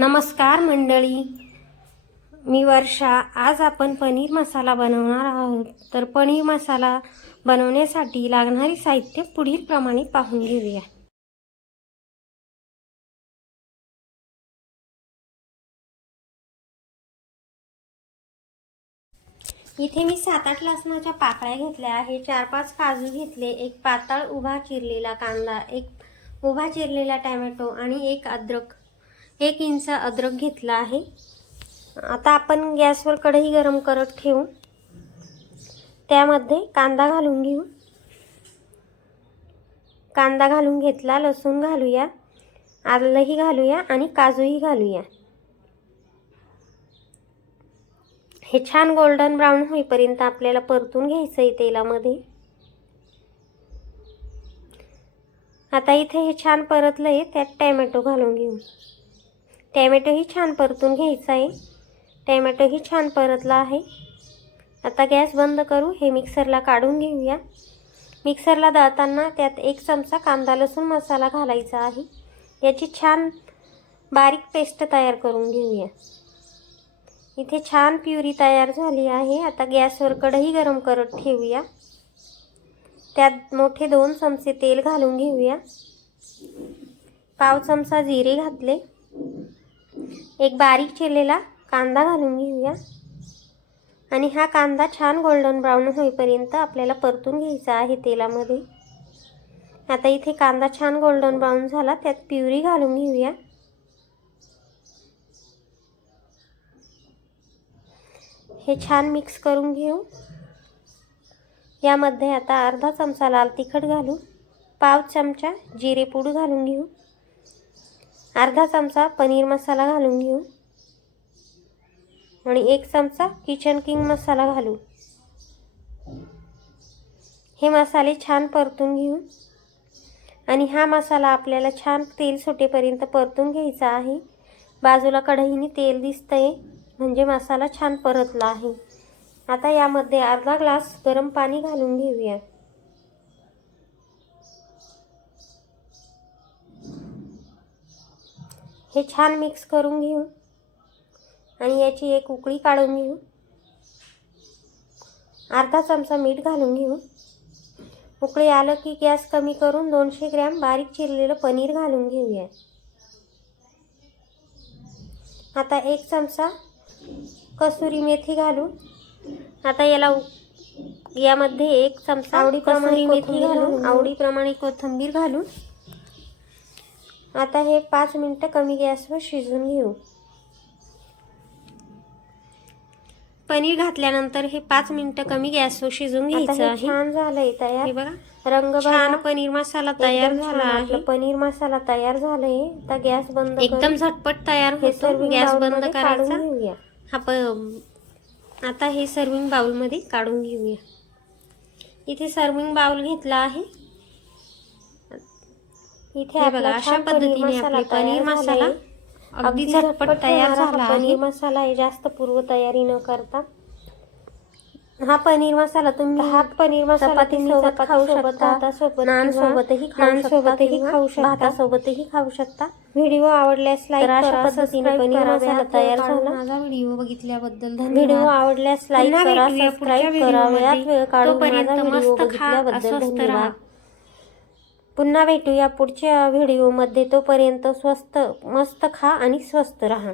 नमस्कार मंडळी, मी वर्षा। आज आपण पनीर मसाला बनवणार आहोत। तर पनीर मसाला बनवण्यासाठी लागणारे साहित्य पुढील प्रमाणे पाहून घेऊया। इथे मी 7-8 लसणाच्या पाकळ्या घेतल्या आहे, 4-5 काजू घेतले, एक पातळ उभा चिरलेला कांदा, एक उभा चिरलेला टोमॅटो आणि एक अद्रक, 1 इंच अद्रक घेतला आहे। आता आपण गॅसवर कढई गरम करत ठेवू, त्यामध्ये कांदा घालून घेऊ। कांदा घालून घेतला, लसूण घालूया, आलंही घालूया आणि काजूही घालूया। हे छान गोल्डन ब्राउन होईपर्यंत आपल्याला परतून घ्यायचं आहे तेलामध्ये। आता इथे हे छान परतलंय, त्यात टोमॅटो घालून घेऊ। टोमॅटोही छान परतून घ्यायचा आहे। टोमॅटोही छान परतला आहे। आता गॅस बंद करू, हे मिक्सरला काढून घेऊया। मिक्सरला दळताना त्यात 1 चमचा कांदा लसूण मसाला घालायचा आहे। याची छान बारीक पेस्ट तयार करून घेऊया। इथे छान प्युरी तयार झाली आहे। आता गॅसवर कढई गरम करत ठेवूया, त्यात मोठे 2 चमचे तेल घालून घेऊया। पाव चमचा जिरे घातले, एक बारीक चिरलेला कांदा घालून घेऊया आणि हा कांदा छान गोल्डन ब्राउन होईपर्यंत आपल्याला परतून घ्यायचा आहे तेलामध्ये। आता इथे कांदा छान गोल्डन ब्राउन झाला, त्यात प्युरी घालून घेऊया। हे छान मिक्स करून घेऊ। यामध्ये आता अर्धा चमचा लाल तिखट घालू, पाव चमचा जिरे पूड घालून घेऊ, अर्धा चमचा पनीर मसाला घालून घेऊ आणि 1 चमचा किचन किंग मसाला घालू। हे मसाले छान परतून घेऊ आणि हा मसाला आपल्याला छान तेल सुटेपर्यंत परतून घ्यायचा आहे। बाजूला कढईने तेल दिसतंय, म्हणजे मसाला छान परतला आहे। आता यामध्ये अर्धा ग्लास गरम पाणी घालून घेऊया। हे छान मिक्स करून घेऊ आणि याची एक उकळी काढून घेऊ। अर्धा चमचा मीठ घालून घेऊ। उकळी आलं की गॅस कमी करून 200 ग्रॅम बारीक चिरलेलं पनीर घालून घेऊया। आता 1 चमचा कसुरी मेथी घालू। आता यामध्ये 1 चमचा आवडीप्रमाणे मेथी घालू, आवडीप्रमाणे कोथिंबीर घालू। आता हे 5 मिनिटं कमी गॅसवर शिजवून घेऊ। पनीर घातल्यानंतर हे 5 मिनिटं कमी गॅसवर शिजवून घ्यायचं आहे। छान झालंय तयार, हे बघा रंग छान पनीर मसाला तयार झाला आहे। पनीर मसाला तयार झालाय। आता गॅस बंद करू, एकदम झटपट तयार होतो। गॅस बंद करायचा। आता हे सर्विंग बाउल मध्ये काढून घेऊया। इथे सर्विंग बाउल घेतला आहे। इथे बघा अशा पद्धतीने आपले पनीर मसाला अगदी झटपट तयार झाला आहे। पनीर मसाला आहे, जास्त पूर्व तयारी न करता हा पनीर मसाला तुम्ही चपाती सोबत खाऊ शकता, नान सोबतही खाऊ शकता, भातासोबतही खाऊ शकता। व्हिडिओ आवडल्यास लाईक करा, पद्धतीने पनीर मसाला तयार झाला। माझा व्हिडिओ बघितल्याबद्दल धन्यवाद। व्हिडिओ आवडल्यास लाईक करा, सबस्क्राइब करा। वेळात वेळ काढून माझा व्हिडिओ बघितल्याबद्दल धन्यवाद। पुन्हा भेटूया पुढच्या व्हिडिओमध्ये। तोपर्यंत मस्त खा आणि स्वस्त राहा।